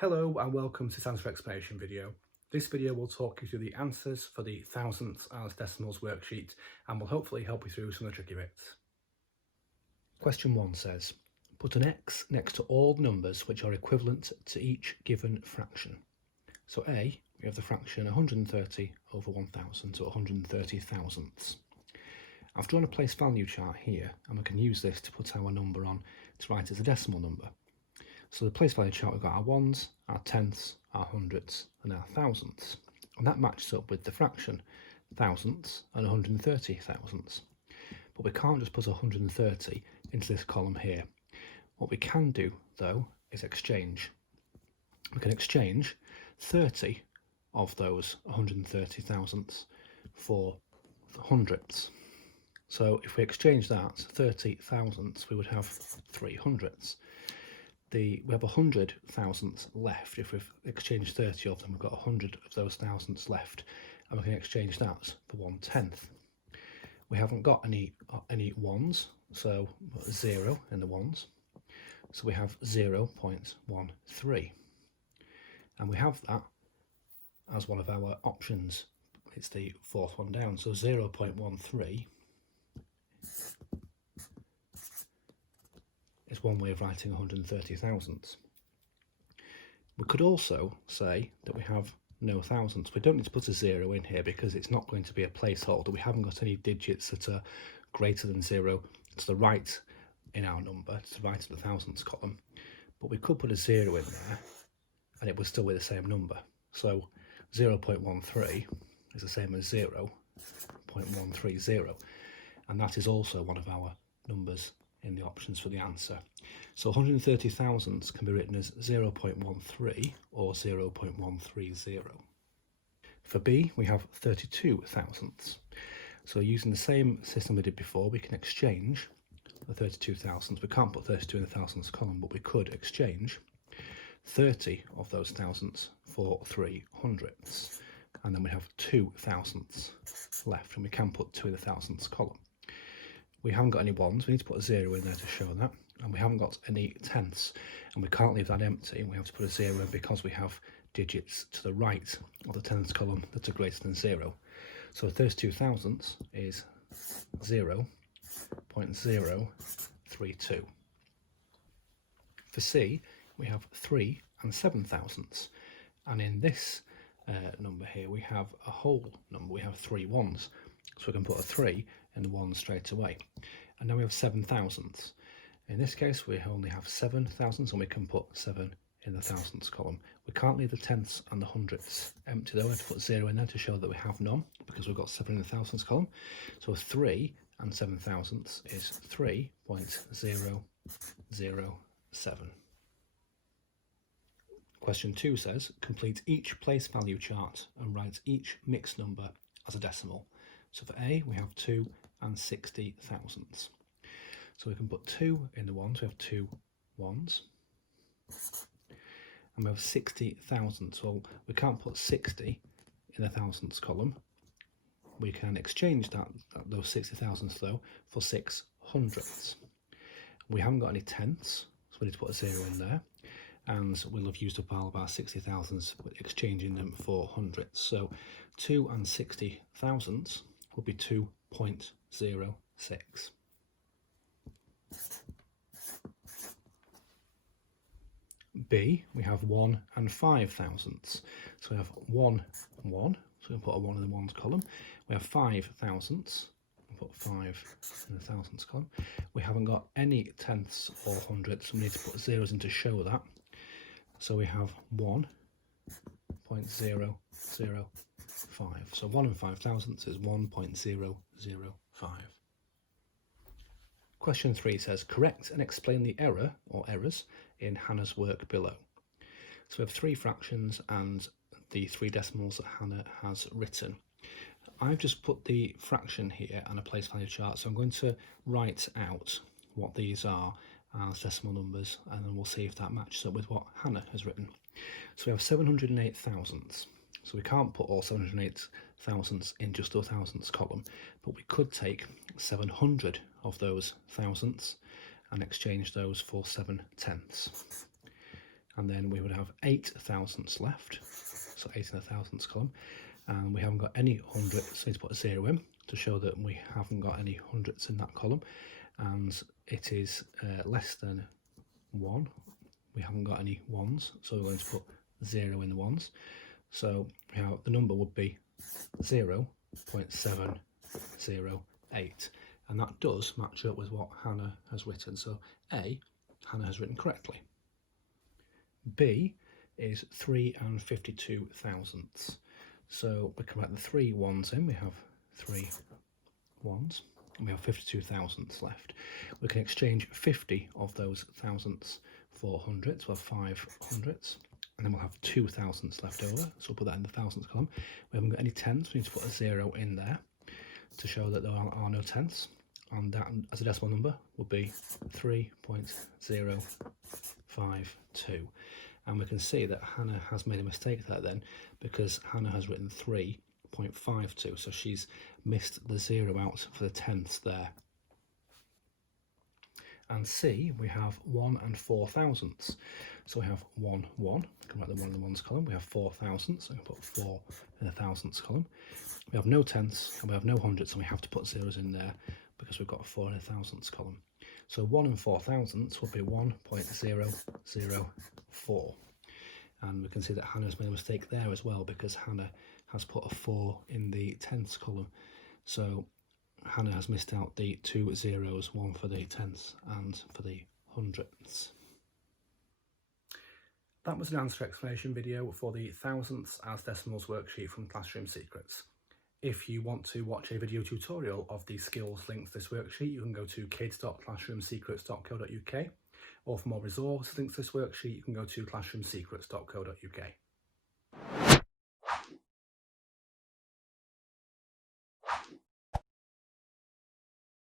Hello and welcome to this answer explanation video. This video will talk you through the answers for the thousandths as decimals worksheet and will hopefully help you through some of the tricky bits. Question 1 says, put an x next to all numbers which are equivalent to each given fraction. So A, we have the fraction 130 over 1000 to 130 thousandths. I've drawn a place value chart here and we can use this to put our number on to write as a decimal number. So the place value chart, we've got our ones, our tenths, our hundredths and our thousandths. And that matches up with the fraction thousandths and 130 thousandths. But we can't just put 130 into this column here. What we can do though is exchange. We can exchange 30 of those 130 thousandths for hundredths. So if we exchange that 30 thousandths, we would have 3 hundredths. We have 100 thousandths left. If we've exchanged 30 of them, we've got 100 of those thousandths left, and we can exchange that for 1/10. We haven't got any ones, so 0 in the ones. So we have 0.13, and we have that as one of our options. It's the fourth one down, so 0.13 is one way of writing 130 thousandths. We could also say that we have no thousandths. We don't need to put a 0 in here because it's not going to be a placeholder. We haven't got any digits that are greater than 0 to the right in our number, to the right of the thousandths column. But we could put a 0 in there and it would still be the same number. So 0.13 is the same as 0.130, and that is also one of our numbers in the options for the answer. So 130 thousandths can be written as 0.13 or 0.130. For B, we have 32 thousandths. So using the same system we did before, we can exchange the 32 thousandths. We can't put 32 in the thousandths column, but we could exchange 30 of those thousandths for 3 hundredths. And then we have 2 thousandths left, and we can put 2 in the thousandths column. We haven't got any ones, we need to put a 0 in there to show that, and we haven't got any tenths, and we can't leave that empty, we have to put a 0 in because we have digits to the right of the tenths column that are greater than 0. So 32 thousandths is 0.032. For C, we have 3 and 7 thousandths, and in this number here we have a whole number, we have 3 ones, so we can put a 3 in the ones straight away. And now we have 7 thousandths. In this case we only have 7 thousandths, and we can put 7 in the thousandths column. We can't leave the tenths and the hundredths empty though. I have to put 0 in there to show that we have none because we've got 7 in the thousandths column. So 3 and 7 thousandths is 3.007. Question 2 says, complete each place value chart and write each mixed number as a decimal. So for A, we have 2 and 60 thousandths. So we can put 2 in the ones, we have 2 ones. And we have 60 thousandths. Well, we can't put 60 in the thousandths column. We can exchange those 60 thousandths though for 6 hundredths. We haven't got any tenths, so we need to put a 0 in there. And we'll have used up all of our 60 thousandths exchanging them for hundredths. So 2 and 60 thousandths will be 2.06. B, we have 1 and 5 thousandths. So we have 1, so we can put a 1 in the ones column. We have 5 thousandths, we'll put 5 in the thousandths column. We haven't got any tenths or hundredths, so we need to put zeros in to show that. So we have 1.005. So 1 and 5 thousandths is 1.005. Question 3 says, correct and explain the error or errors in Hannah's work below. So we have 3 fractions and the 3 decimals that Hannah has written. I've just put the fraction here and a place value chart, so I'm going to write out what these are as decimal numbers, and then we'll see if that matches up with what Hannah has written. So we have 708 thousandths. So we can't put all 708 thousandths in just the thousandths column, but we could take 700 of those thousandths and exchange those for 7 tenths. and then we would have 8 thousandths left, so 8 in the thousandths column, and we haven't got any hundredths, so we need to put a 0 in to show that we haven't got any hundredths in that column, and it is less than 1. We haven't got any ones, so we're going to put 0 in the ones. So the number would be 0.708, and that does match up with what Hannah has written. So A, Hannah has written correctly. B is 3 52 thousandths. So we can write the 3 ones in. We have 3 ones, and we have 52 thousandths left. We can exchange 50 of those thousandths for hundredths. We'll have 5 hundredths, and then we'll have 2 thousandths left over. So we'll put that in the thousandths column. We haven't got any tenths. We need to put a 0 in there to show that there are no tenths, and that as a decimal number would be 3.052. And we can see that Hannah has made a mistake there then, because Hannah has written 3.52, so she's missed the 0 out for the tenths there. And C, we have 1 and 4 thousandths. So we have 1, 1, we can write the 1 in the ones column. We have 4 thousandths, so we can put 4 in the thousandths column. We have no tenths, and we have no hundredths, and we have to put zeros in there because we've got 4 in the thousandths column. So 1 and 4 thousandths would be 1.004. And we can see that Hannah's made a mistake there as well, because Hannah has put a 4 in the tenths column. So Hannah has missed out the 2 zeros, one for the tenths and for the hundredths. That was an answer explanation video for the Thousandths as Decimals worksheet from Classroom Secrets. If you want to watch a video tutorial of the skills linked to this worksheet, you can go to kids.classroomsecrets.co.uk, or for more resource links to this worksheet, you can go to classroomsecrets.co.uk.